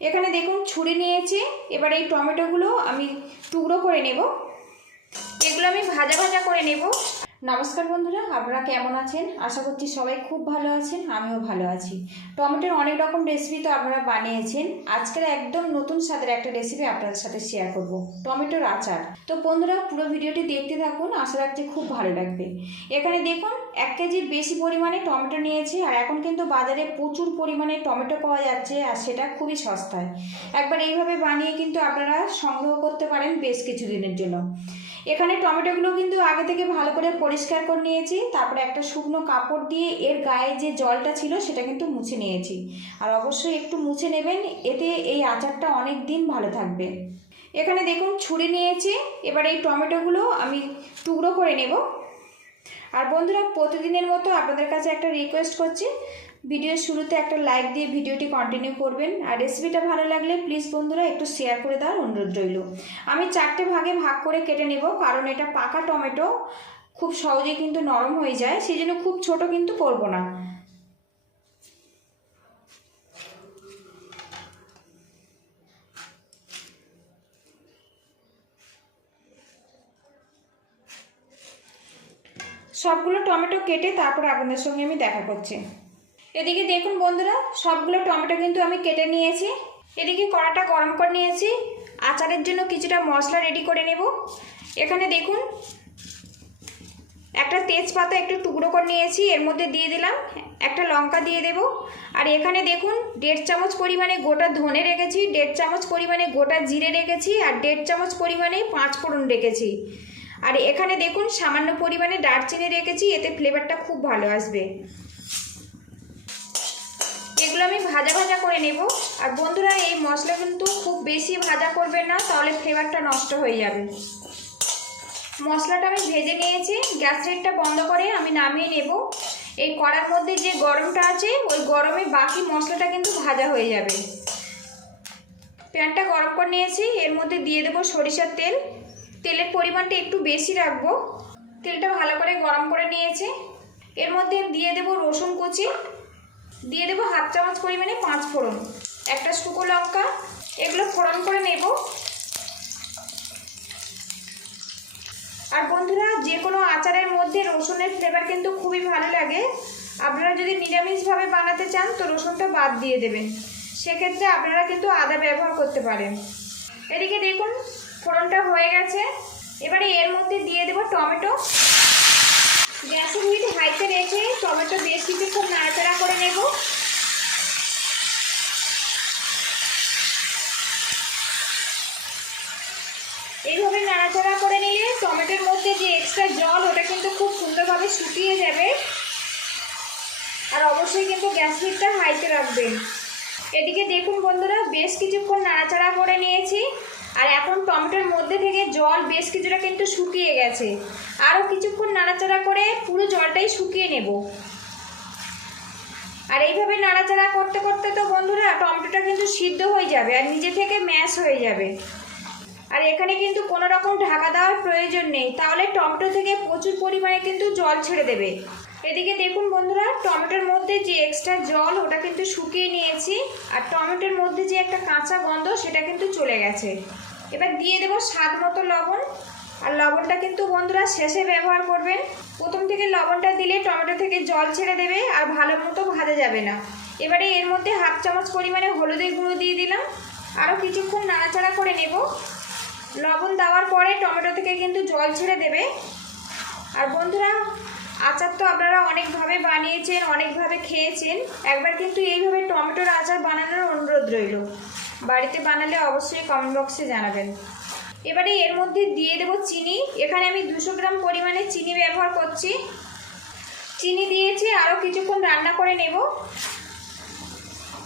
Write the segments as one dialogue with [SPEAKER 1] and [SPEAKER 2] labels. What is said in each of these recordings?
[SPEAKER 1] এখানে দেখুন, ছুরি নিয়েছি। এবার এই টমেটোগুলো আমি টুকরো করে নেব। এগুলো আমি ভাজা ভাজা করে নেব। নমস্কার বন্ধুরা, আপনারা কেমন আছেন? আশা করছি সবাই খুব ভালো আছেন, আমিও ভালো আছি। টমেটোর অনেক রকম রেসিপি তো আপনারা বানিয়েছেন। আজকের একদম নতুন স্বাদের একটা রেসিপি আপনাদের সাথে শেয়ার করব, টমেটোর আচার। তো বন্ধুরা, পুরো ভিডিওটি দেখতে থাকুন, আশা রাখছি খুব ভালো লাগবে। এখানে দেখুন, এক কেজির বেশি পরিমাণে টমেটো নিয়েছি, আর এখন কিন্তু বাজারে প্রচুর পরিমাণে টমেটো পাওয়া যাচ্ছে, আর সেটা খুবই সস্তায়। একবার এইভাবে বানিয়ে কিন্তু আপনারা সংগ্রহ করতে পারেন বেশ কিছু দিনের জন্য। এখানে টমেটোগুলো কিন্তু আগে থেকে ভালো করে পরিষ্কার করে নিয়েছি, তারপরে একটা শুকনো কাপড় দিয়ে এর গায়ে যে জলটা ছিল সেটা কিন্তু মুছে নিয়েছি। আর অবশ্যই একটু মুছে নেবেন, এতে এই আচারটা অনেক দিন ভালো থাকবে। এখানে দেখুন, ছুরি নিয়েছি, এবার এই টমেটোগুলো আমি টুকরো করে নেব। আর বন্ধুরা, প্রতিদিনের মতো আপনাদের কাছে একটা রিকোয়েস্ট করছি ভিডিওর শুরুতে একটা লাইক দিয়ে ভিডিওটি কন্টিনিউ করবেন। আর রেসিপিটা ভালো লাগলে প্লিজ বন্ধুরা একটু শেয়ার করে দেওয়ার অনুরোধ রইল। আমি চারটে ভাগে ভাগ করে কেটে নেব, কারণ এটা পাকা টমেটো, খুব সহজে কিন্তু নরম হয়ে যায় সেই জন্য খুব ছোট কিন্তু করব না। সবগুলো টমেটো কেটে তারপর আপনাদের সঙ্গে আমি দেখা করছি। এদিকে দেখুন বন্ধুরা, সবগুলো টমেটো কিন্তু আমি কেটে নিয়েছি। এদিকে কড়াটা গরম করে নিয়েছি। আচারের জন্য কিছুটা মশলা রেডি করে নেব। এখানে দেখুন, একটা তেজপাতা একটু টুকরো করে নিয়েছি, এর মধ্যে দিয়ে দিলাম একটা লঙ্কা দিয়ে দেব। আর এখানে দেখুন, দেড় চামচ পরিমাণে গোটা ধনে রেখেছি, দেড় চামচ পরিমাণে গোটা জিরে রেখেছি, আর দেড় চামচ পরিমাণে পাঁচ ফোড়ন রেখেছি। আর এখানে দেখুন, সামান্য পরিমাণে দারচিনি রেখেছি, এতে ফ্লেভারটা খুব ভালো আসবে। এগুলো আমি ভাজা ভাজা করে নেব। আর বন্ধুরা, এই মশলা কিন্তু খুব বেশি ভাজা করবেন না, তাহলে ফ্লেভারটা নষ্ট হয়ে যাবে। মশলাটা আমি ভেজে নিয়েছি, গ্যাস রেটটা বন্ধ করে আমি নামিয়ে নেব। এই কড়ার মধ্যে যে গরমটা আছে, ওই গরমে বাকি মশলাটা কিন্তু ভাজা হয়ে যাবে। প্যানটা গরম করে নিয়েছি, এর মধ্যে দিয়ে দেবো সরিষার তেল। তেলের পরিমাণটা একটু বেশি রাখব। তেলটা ভালো করে গরম করে নিয়েছি। এর মধ্যে দিয়ে দেবো রসুন কুচি। দিয়ে দেবো হাফ চামচ পরিমাণে পাঁচ ফোড়ন, একটা শুকো লঙ্কা, এগুলো ফোড়ন করে নেব। আর বন্ধুরা যে কোনো আচারের মধ্যে রসুনের ফ্লেভার কিন্তু খুবই ভালো লাগে। আপনারা যদি নিরামিষভাবে বানাতে চান, তো রসুনটা বাদ দিয়ে দেবেন। সেক্ষেত্রে আপনারা কিন্তু আদা ব্যবহার করতে পারেন। এদিকে দেখুন, ফোড়নটা হয়ে গেছে। এবারে এর মধ্যে দিয়ে দেবো টমেটো। গ্যাসের হিট হাইতে রেখে টমেটো বেশ কিছুক্ষণ নাড়াচাড়া করে নেব। এইভাবে নাড়াচাড়া করে নিলে টমেটোর মধ্যে যে এক্সট্রা জল, ওটা কিন্তু খুব সুন্দরভাবে শুকিয়ে যাবে। আর অবশ্যই কিন্তু গ্যাস হিটটা হাইতে রাখবেন। এদিকে দেখুন বন্ধুরা, বেশ কিছুক্ষণ নাড়াচাড়া করে নিয়েছি। আর এখন টমেটোর মধ্যে থেকে জল বেশ কিছুটা কিন্তু শুকিয়ে গেছে। আরও কিছুক্ষণ নাড়াচাড়া করে পুরো জলটাই শুকিয়ে নেব। আর এইভাবে নাড়াচাড়া করতে করতে তো বন্ধুরা টমেটোটা কিন্তু সিদ্ধ হয়ে যাবে আর নিজে থেকে ম্যাশ হয়ে যাবে। আর এখানে কিন্তু কোনো রকম ঢাকা দেওয়ার প্রয়োজন নেই। তাহলে টমেটো থেকে প্রচুর পরিমাণে কিন্তু জল ছেড়ে দেবে। এদিকে দেখুন বন্ধুরা, টমেটোর মধ্যে যে এক্সট্রা জল ওটা কিন্তু শুকিয়ে নিয়েছি। আর টমেটোর মধ্যে যে একটা কাঁচা গন্ধ সেটা কিন্তু চলে গেছে। এবার দিয়ে দেবো স্বাদ মতো লবণ। আর লবণটা কিন্তু বন্ধুরা শেষে ব্যবহার করবেন। প্রথম থেকে লবণটা দিলে টমেটো থেকে জল ছেড়ে দেবে আর ভালো মতো ভাজা যাবে না। এবারে এর মধ্যে হাফ চামচ পরিমাণে হলুদের গুঁড়ো দিয়ে দিলাম। আরও কিছুক্ষণ নাড়াচাড়া করে নেব। লবণ দেওয়ার পরে টমেটো থেকে কিন্তু জল ছেড়ে দেবে। আর বন্ধুরা, আচার তো আপনারা অনেকভাবে বানিয়েছেন, অনেকভাবে খেয়েছেন। একবার কিন্তু এইভাবে টমেটোর আচার বানানোর অনুরোধ রইল। বাড়িতে বানালে অবশ্যই কমেন্ট বক্সে জানাবেন। এবারে এর মধ্যে দিয়ে দেবো চিনি। এখানে আমি দুশো গ্রাম পরিমাণে চিনি ব্যবহার করছি। চিনি দিয়েছি আরও কিছুক্ষণ রান্না করে নেব।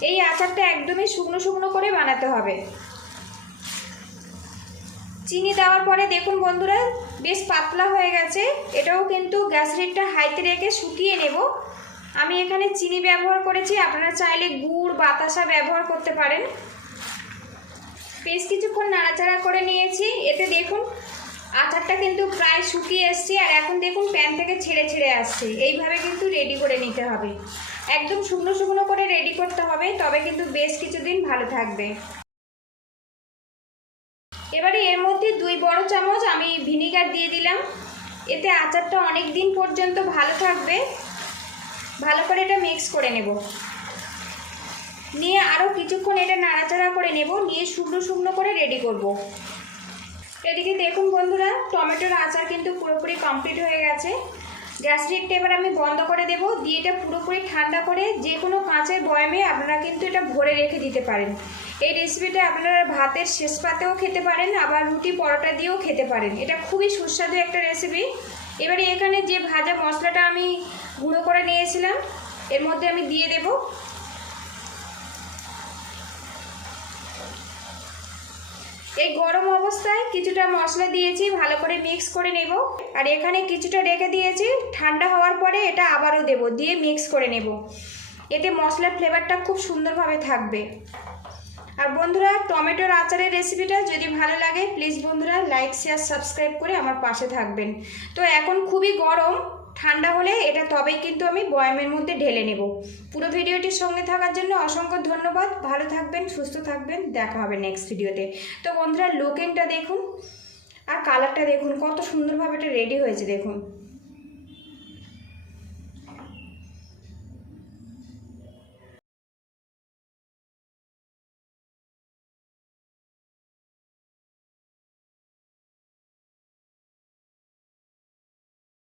[SPEAKER 1] এই আচারটা একদমই শুকনো শুকনো করে বানাতে হবে। চিনি দেওয়ার পরে দেখুন বন্ধুরা, বেশ পাতলা হয়ে গেছে। এটাও কিন্তু গ্যাস রেটটা হাইতে রেখে শুকিয়ে নেব। আমি এখানে চিনি ব্যবহার করেছি। আপনারা চাইলে গুড়, বাতাসা ব্যবহার করতে পারেন। বেশ কিছুক্ষণ নাড়াচাড়া করে নিয়েছি। এতে দেখুন, আচারটা কিন্তু প্রায় শুকিয়ে এসছে আর এখন দেখুন প্যান থেকে ছেড়ে ছেড়ে আসছে। এইভাবে কিন্তু রেডি করে নিতে হবে। একদম শুকনো শুকনো করে রেডি করতে হবে, তবে কিন্তু বেশ কিছুদিন ভালো থাকবে। এবারে এর মধ্যে দুই বড় চামচ আমি ভিনিগার দিয়ে দিলাম। এতে আচারটা অনেক দিন পর্যন্ত ভালো থাকবে। ভালো করে এটা মিক্স করে নেব। নিয়ে আরও কিছুক্ষণ এটা নাড়াচাড়া করে নেব, নিয়ে শুকনো শুকনো করে রেডি করব। এদিকে দেখুন বন্ধুরা, টমেটোর আচার কিন্তু পুরোপুরি কমপ্লিট হয়ে গেছে। গ্যাস লিডটা এবার আমি বন্ধ করে দেব, দিয়ে এটা পুরোপুরি ঠান্ডা করে যে কোনো কাঁচের বয়ামে আপনারা কিন্তু এটা ভরে রেখে দিতে পারেন। এই রেসিপিটা আপনারা ভাতের শেষ পাতেও খেতে পারেন, আবার রুটি পরোটা দিয়েও খেতে পারেন। এটা খুবই সুস্বাদু একটা রেসিপি এবারে এখানে যে ভাজা মশলাটা আমি গুঁড়ো করে নিয়েছিলাম, এর মধ্যে আমি দিয়ে দেবো। এই গরম অবস্থায় কিছুটা মশলা দিয়েছি, ভালো করে মিক্স করে নেব। আর এখানে কিছুটা রেখে দিয়েছি, ঠান্ডা হওয়ার পরে এটা আবারও দেব, দিয়ে মিক্স করে নেব। এতে মশলার ফ্লেভারটা খুব সুন্দরভাবে থাকবে। আর বন্ধুরা, টমেটোর আচারের রেসিপিটা যদি ভালো লাগে প্লিজ বন্ধুরা লাইক শেয়ার সাবস্ক্রাইব করে আমার পাশে থাকবেন। তো এখন খুবই গরম ঠান্ডা হলে এটা তবেই কিন্তু আমি বয়ামের মধ্যে ঢেলে নেব। পুরো ভিডিওটির সঙ্গে থাকার জন্য অসংখ্য ধন্যবাদ। ভালো থাকবেন, সুস্থ থাকবেন। দেখা হবে নেক্সট ভিডিওতে। তো বন্ধুরা লুকিংটা দেখুন। আর কালারটা দেখুন। কত সুন্দরভাবে এটা রেডি হয়েছে, দেখুন।